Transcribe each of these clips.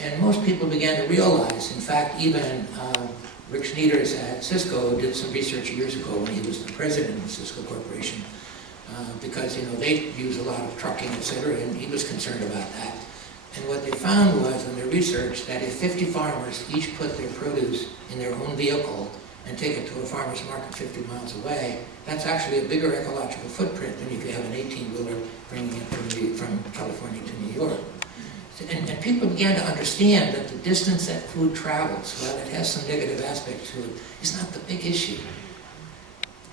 And most people began to realize, in fact, even Rick Sneeders at Cisco did some research years ago when he was the president of Cisco Corporation, because they use a lot of trucking, etc., and he was concerned about that. And what they found was in their research that if 50 farmers each put their produce in their own vehicle and take it to a farmer's market 50 miles away, that's actually a bigger ecological footprint than if you have an 18-wheeler bringing it from California to New York. And people began to understand that the distance that food travels, while it has some negative aspects to it, is not the big issue.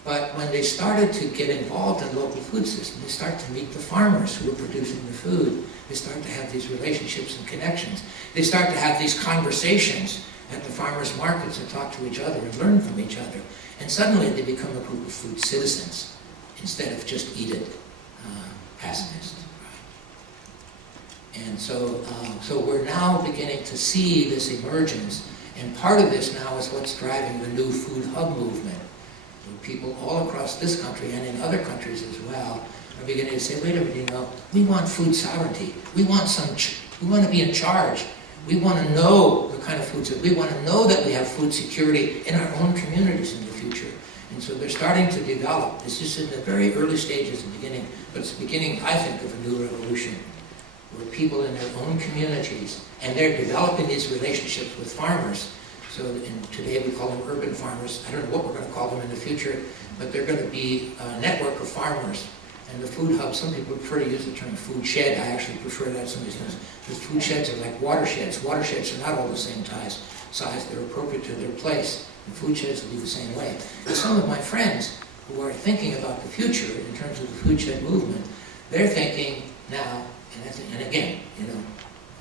But when they started to get involved in local food systems, they start to meet the farmers who are producing the food. They start to have these relationships and connections. They start to have these conversations at the farmers' markets and talk to each other and learn from each other. And suddenly they become a group of food citizens instead of just eat-it pacifists. And so we're now beginning to see this emergence. And part of this now is what's driving the new FoodHub movement. People all across this country and in other countries as well are beginning to say, wait a minute, we want food sovereignty. We want to be in charge. We want to know the kind of foods that we want to know that we have food security in our own communities in the future. And so they're starting to develop. This is in the very early stages of the beginning, but it's the beginning, I think, of a new revolution where people in their own communities, and they're developing these relationships with farmers. So today we call them urban farmers. I don't know what we're going to call them in the future, but they're going to be a network of farmers. And the food hub, some people prefer to use the term food shed. I actually prefer that. Some of these things, because food sheds are like watersheds. Watersheds are not all the same size. They're appropriate to their place. And food sheds will be the same way. And some of my friends who are thinking about the future in terms of the food shed movement, they're thinking now, and again,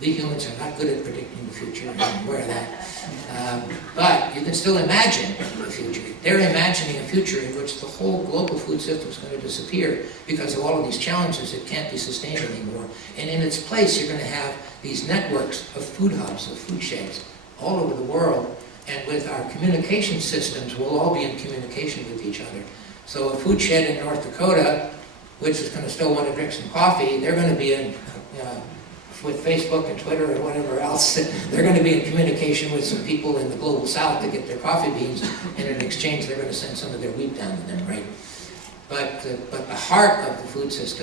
we humans are not good at predicting the future, and I'm aware of that. But you can still imagine the future. They're imagining a future in which the whole global food system is going to disappear because of all of these challenges. It can't be sustained anymore. And in its place, you're going to have these networks of food hubs, of food sheds, all over the world. And with our communication systems, we'll all be in communication with each other. So a food shed in North Dakota, which is going to still want to drink some coffee, they're going to be in with Facebook and Twitter and whatever else. They're going to be in communication with some people in the global south to get their coffee beans, and in exchange they're going to send some of their wheat down to them, right? But the heart of the food system